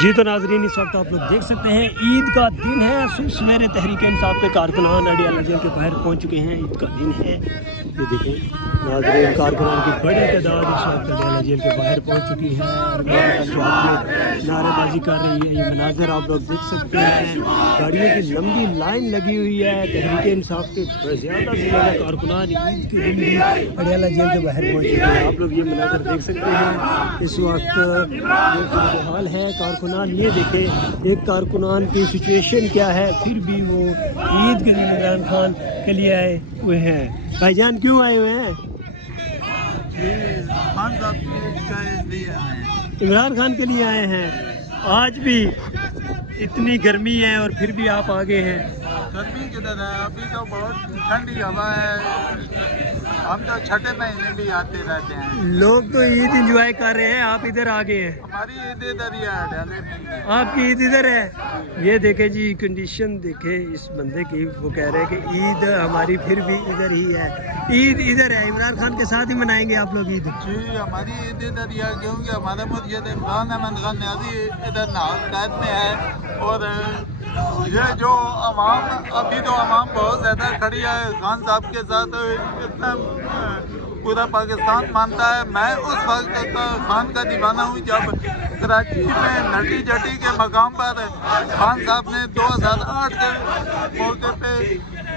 जी तो नाजरीन, इस वक्त आप लोग देख सकते हैं ईद का दिन है। सवेरे तहरीक इंसाफ के कारकुनान अडियाला जेल के बाहर पहुंच चुके हैं। ईद का दिन है, ये देखें नाजरीन, कारकुनान की बड़ी तादाद इस वक्त अडियाला जेल के बाहर पहुंच चुकी है। नारेबाजी कर रही है। ये मनाजर आप लोग देख सकते हैं, गाड़ियों की लंबी लाइन लगी हुई है। तहरीक इंसाफ के ज़्यादा से ज़्यादा कारकुनान ईद के दिन भी अडियाला जेल के बाहर पहुँच चुके हैं। आप लोग ये मनाजर देख सकते हैं। इस वक्त हाल है कारकुनान, ये देखें एक कारकुनान की सिचुएशन क्या है। फिर भी वो ईद के दिन इमरान खान के लिए आए हुए हैं। भाईजान क्यों आए हुए हैं? इमरान खान के लिए आए हैं। आज भी इतनी गर्मी है और फिर भी आप आगे हैं। गर्मी किधर है, अभी तो बहुत ठंडी हवा है। हम तो छठे महीने भी आते रहते हैं। लोग तो ईद एंजॉय कर रहे हैं, आप इधर आ गए हैं। हमारी ईद इधर ही है, आपकी ईद इधर है। ये देखे जी कंडीशन देखे इस बंदे की। वो कह रहे हैं कि ईद हमारी फिर भी इधर ही है। ईद इधर है, इमरान खान के साथ ही मनाएंगे आप लोग ईद? जी हमारी ईद इधर ही है, क्योंकि हमारे मुर्शिद इमरान अहमद खान न्याजी इधर कैद में है। और ये जो अवाम, अभी तो अवाम बहुत ज़्यादा खड़ी है खान साहब के साथ। इतना पूरा पाकिस्तान मानता है। मैं उस वक्त खान का दीवाना हूँ जब कराची में नटी जटी के मकाम पर खान साहब ने 2008 के मौके पे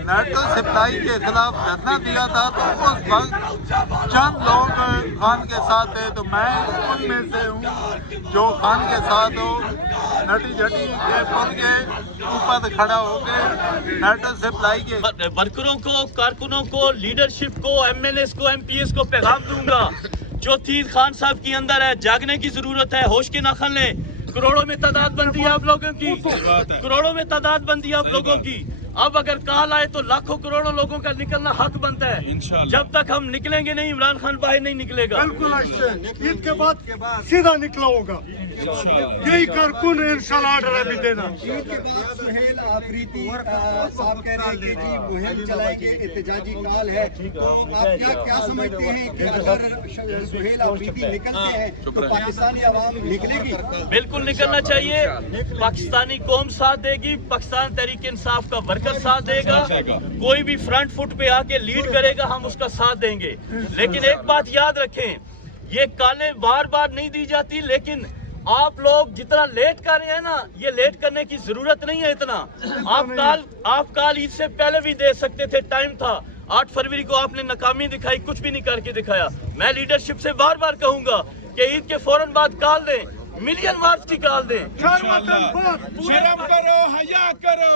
नेटो सप्लाई के खिलाफ धरना दिया था। तो उस वक्त चंद लोग खान के साथ थे, तो मैं उनमें से हूँ जो खान के साथ हो। नटी जटी के पुल के ऊपर खड़ा होकर नेटो सप्लाई के वर्करों को, कारकुनों को, लीडरशिप को, MNS को, MPS को पैगाम दूंगा, जो तीर खान साहब के अंदर है, जागने की जरूरत है। होश के नाखन लें। करोड़ों में तादाद बनती है आप लोगों की, करोड़ों में तादाद बनती है आप लोगों की। अब अगर काल आए तो लाखों करोड़ों लोगों का निकलना हक बनता है। जब तक हम निकलेंगे नहीं, इमरान खान बाहर नहीं निकलेगा। बिल्कुल ईद के बाद सीधा निकला होगा। यही कारकुन इंशाल्लाह ऑर्डर अभी देना। ईद के बाद सुहेल आफरीदी साहब कह रहे हैं कि जी मुहिम चलाएंगे, एहतजाजी काल है। तो आप क्या समझते हैं कि अगर सुहेल आफरीदी निकलते हैं तो पाकिस्तानी आवाम निकलेगी? बिल्कुल निकलना चाहिए। पाकिस्तानी कौम साथ देगी, पाकिस्तान तहरीक इंसाफ का वर्कर साथ देगा। कोई भी फ्रंट फुट पे आके लीड करेगा, हम उसका साथ देंगे। लेकिन एक बात याद रखें, ये कालें बार बार नहीं दी जाती। लेकिन आप लोग जितना लेट कर रहे हैं ना, ये लेट करने की जरूरत नहीं है इतना। आप काल ईद से पहले भी दे सकते थे, टाइम था। 8 फरवरी को आपने नाकामी दिखाई, कुछ भी नहीं करके दिखाया। मैं लीडरशिप से बार बार कहूंगा कि ईद के फौरन बाद कॉल दें, मिलियन मार्च की कॉल दें। शर्म करो, हया करो,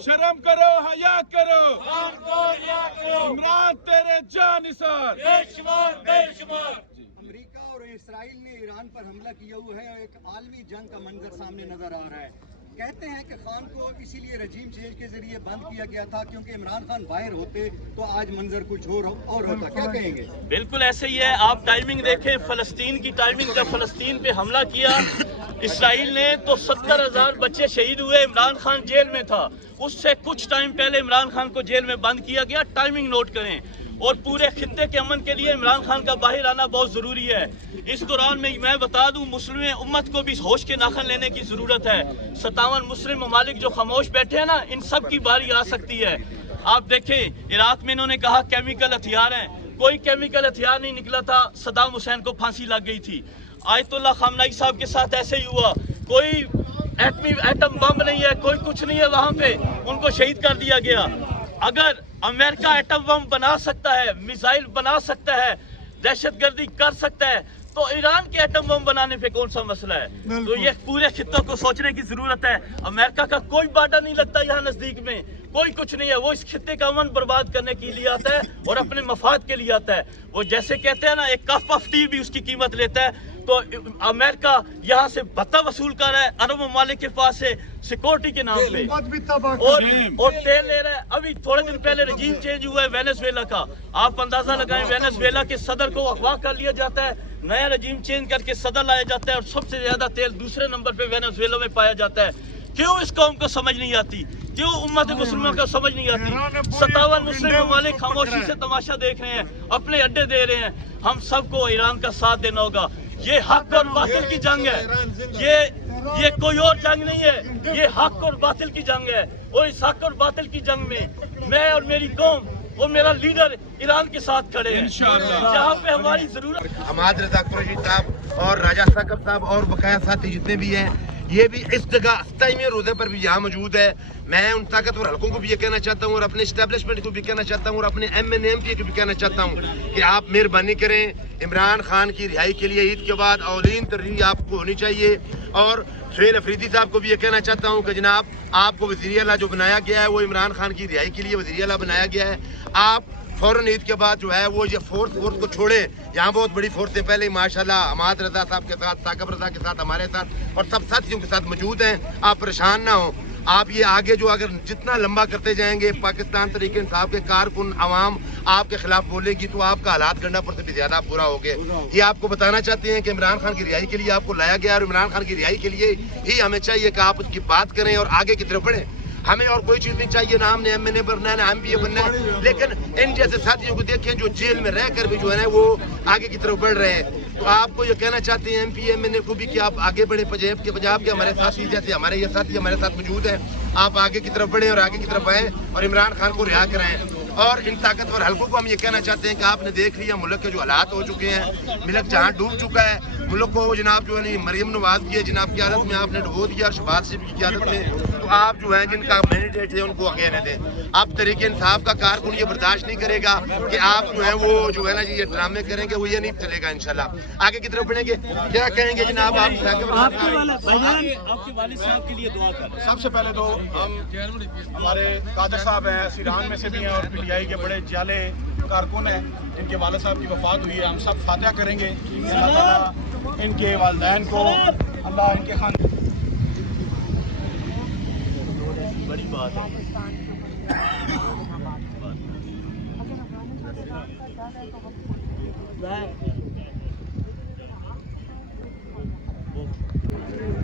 शर्म करो, हया करो। इमरान तेरे जानिसार। अमेरिका और इसराइल ने ईरान पर हमला किया हुआ है और एक आलमी जंग का मंजर सामने नजर आ रहा है। कहते हैं कि खान को इसीलिए रजीम चेंज के जरिए बंद किया गया था, क्योंकि इमरान खान बाहर होते तो आज मंजर कुछ और होता। क्या कहेंगे? बिल्कुल ऐसे ही है। आप टाइमिंग देखें, फलस्तीन की टाइमिंग, जब फलस्तीन पे हमला किया इसराइल ने तो 70,000 बच्चे शहीद हुए। इमरान खान जेल में था। उससे कुछ टाइम पहले इमरान खान को जेल में बंद किया गया। टाइमिंग नोट करें। और पूरे खित्ते के अमन के लिए इमरान खान का बाहर आना बहुत जरूरी है। इस दौरान में मैं बता दूं, मुस्लिम उम्मत को भी होश के नाखन लेने की जरूरत है। 57 मुस्लिम ममालिक जो खामोश बैठे हैं ना, इन सब की बारी आ सकती है। आप देखें, इराक में इन्होंने कहा केमिकल हथियार हैं, कोई केमिकल हथियार नहीं निकला था। सद्दाम हुसैन को फांसी लग गई थी। आयतुल्लाह खामनाई साहब के साथ ऐसे ही हुआ। कोई एटम बम नहीं है, कोई कुछ नहीं है वहां पे, उनको शहीद कर दिया गया। अगर अमेरिका एटम बम बना सकता है, मिसाइल बना सकता है, दहशतगर्दी कर सकता है, तो ईरान के एटम बम बनाने पे कौन सा मसला है? तो ये पूरे खित्तों को सोचने की जरूरत है। अमेरिका का कोई बाडा नहीं लगता यहाँ नजदीक में, कोई कुछ नहीं है। वो इस खित्ते का अमन बर्बाद करने के लिए आता है और अपने मफाद के लिए आता है। वो जैसे कहते हैं ना, एक कप ऑफ टी भी उसकी कीमत लेता है। तो अमेरिका यहाँ से भत्ता वसूल कर रहा है अरब ममालिक के पास से सिक्योरिटी के नाम पे, और तेल ले रहा है। अभी थोड़े दिन पहले रजीम चेंज हुआ है वेनेजुएला का। आप अंदाजा लगाएं, वेनेजुएला के सदर को अगवा कर लिया जाता है, नया रजीम चेंज करके सदर लाया जाता है, और सबसे ज्यादा तेल दूसरे नंबर पे वेनेजुएला में पाया जाता है। क्यों इस कौम को समझ नहीं आती? क्यों उम्मत मुस्लिमों को समझ नहीं आती? 57 मुस्लिम ममालिक खामोशी से तमाशा देख रहे हैं, अपने अड्डे दे रहे हैं। हम सबको ईरान का साथ देना होगा। یہ حق اور باطل کی جنگ ہے، یہ کوئی اور جنگ نہیں ہے، یہ حق اور باطل کی جنگ ہے. اور اس حق اور باطل کی جنگ میں میں اور میری قوم اور میرا لیڈر ایران کے ساتھ کھڑے ہیں جہاں پہ ہماری ضرورت. حماد رضا قریشی صاحب اور راجہ ثاقب صاحب اور بقایا ساتھی جتنے بھی ہیں، یہ بھی اس جگہ ستائیویں روزے پر بھی یہاں موجود ہے. میں ان طاقتور حلقوں کو بھی یہ کہنا چاہتا ہوں اور اپنے اسٹیبلشمنٹ کو بھی کہنا چاہتا ہوں اور اپنے MNMP کو بھی کہنا چاہتا ہوں کہ آپ مہربانی کریں عمران خان کی رہائی کے لیے عید کے بعد اولین ترجیح آپ کو ہونی چاہیے. اور سہیل افریدی صاحب کو بھی یہ کہنا چاہتا ہوں کہ جناب آپ کو وزیر اعلیٰ جو بنایا گیا ہے وہ عمران خان کی رہائی کے لیے وزیر اعلیٰ بنایا گیا ہے. آپ فوراً عید کے بعد جو ہے وہ یہ فورس کو چھوڑیں. یہاں بہت بڑی فورسیں پہلے ہی ماشاءاللہ حماد رضا صاحب کے ساتھ، ثاقب رضا کے ساتھ، ہمارے ساتھ اور سب ساتھیوں کے ساتھ موجود ہیں. آپ پریشان نہ ہوں. آپ یہ آگے جو اگر جتنا لمبا کرتے جائیں گے پاکستان تحریک انصاف کے کارکن عوام آپ کے خلاف بولے گی تو آپ کا حالات گنڈا پر سے بھی زیادہ برا ہو گئے. یہ آپ کو بتانا چاہتے ہیں کہ عمران خان کی رہائی کے لیے آپ کو لایا گیا اور عمران خان کی رہائی کے لیے ہی ہمیں چاہیے کہ آپ اس کی بات کریں اور آگے کی طرف بڑھیں. ہمیں اور کوئی چیز نہیں چاہیے، نہ ہم نے MNA بننا ہے نہ MPA بننا ہے، لیکن ان جیسے ساتھیوں کو دیکھیں جو جیل میں رہ کر بھی جو ہے نا وہ آگے کی طرف بڑھ رہے ہیں. تو آپ کو یہ کہنا چاہتے ہیں MPA MNA کو بھی کہ آپ آگے بڑھیں. پنجاب کے ہمارے ساتھی جیسے ہمارے یہ ساتھی ہمارے ساتھ موجود ہیں، آپ آگے کی طرف بڑھیں اور آگے کی طرف آئیں اور عمران خان کو رہا کرائیں. اور ان طاقتور حلقوں کو ہم یہ کہنا چاہتے ہیں کہ آپ نے دیکھ لیا ملک کے جو حالات ہو چکے ہیں، ملک جہاں ڈوب چکا ہے، ملک کو جناب جو ہے مریم نواز کی جناب کی قیادت میں آپ نے ڈبو دیا اور شہباز شریف کی قیادت میں. تو آپ جو ہیں جن کا مینڈیٹ ہے ان کو آگے آنے دیں. آپ تحریک انصاف کا کارکن یہ برداشت نہیں کرے گا کہ آپ جو ہیں وہ جو ہے نا یہ ڈرامے کریں گے، وہ یہ نہیں چلے گا. انشاءاللہ آگے کی طرف بڑھیں گے. کیا کہیں گے جناب آپ؟ آپ کے والد صاحب کے لیے دعا کریں. سب سے پہلے تو ہم ہمارے قادر صاحب ہیں، سیران میں سے بھی ہیں اور PTI کے بڑے جالے کارکن ہیں جن کے والد صاحب کی وفات ہوئی ہے. ہم سب فاتحہ کریں گے اللہ تعالیٰ ان کے والدین کو، اللہ ان کے خاندان. بڑی بات ہے.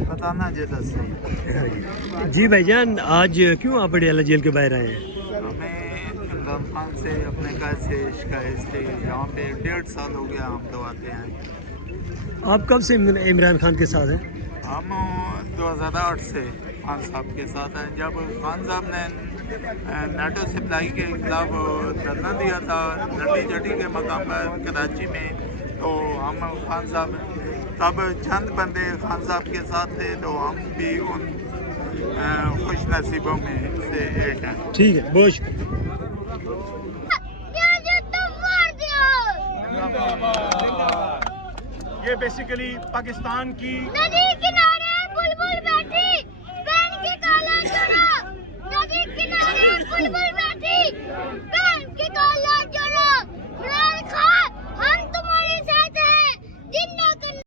بتانا جیتا جی بھائی جان، آج کیوں آپ پٹیالہ جیل کے باہر آئے ہیں؟ ہمیں عمران خان سے اپنے گھر سے شکایت تھی. یہاں پہ 1.5 سال ہو گیا ہم دواتے ہیں. آپ کب سے عمران خان کے ساتھ ہیں؟ ہم 2008 سے خان صاحب کے ساتھ ہیں. جب خان صاحب نے نیٹو سپلائی کے خلاف دھرنا دیا تھا لٹی جٹی کے مقام پر کراچی میں، تو ہم خان صاحب تب چند بندے خان صاحب کے ساتھ تھے، تو ہم بھی ان خوش نصیبوں میں سے ایک ہیں. ٹھیک ہے، بہت شکریہ. یہ بیسیکلی پاکستان کی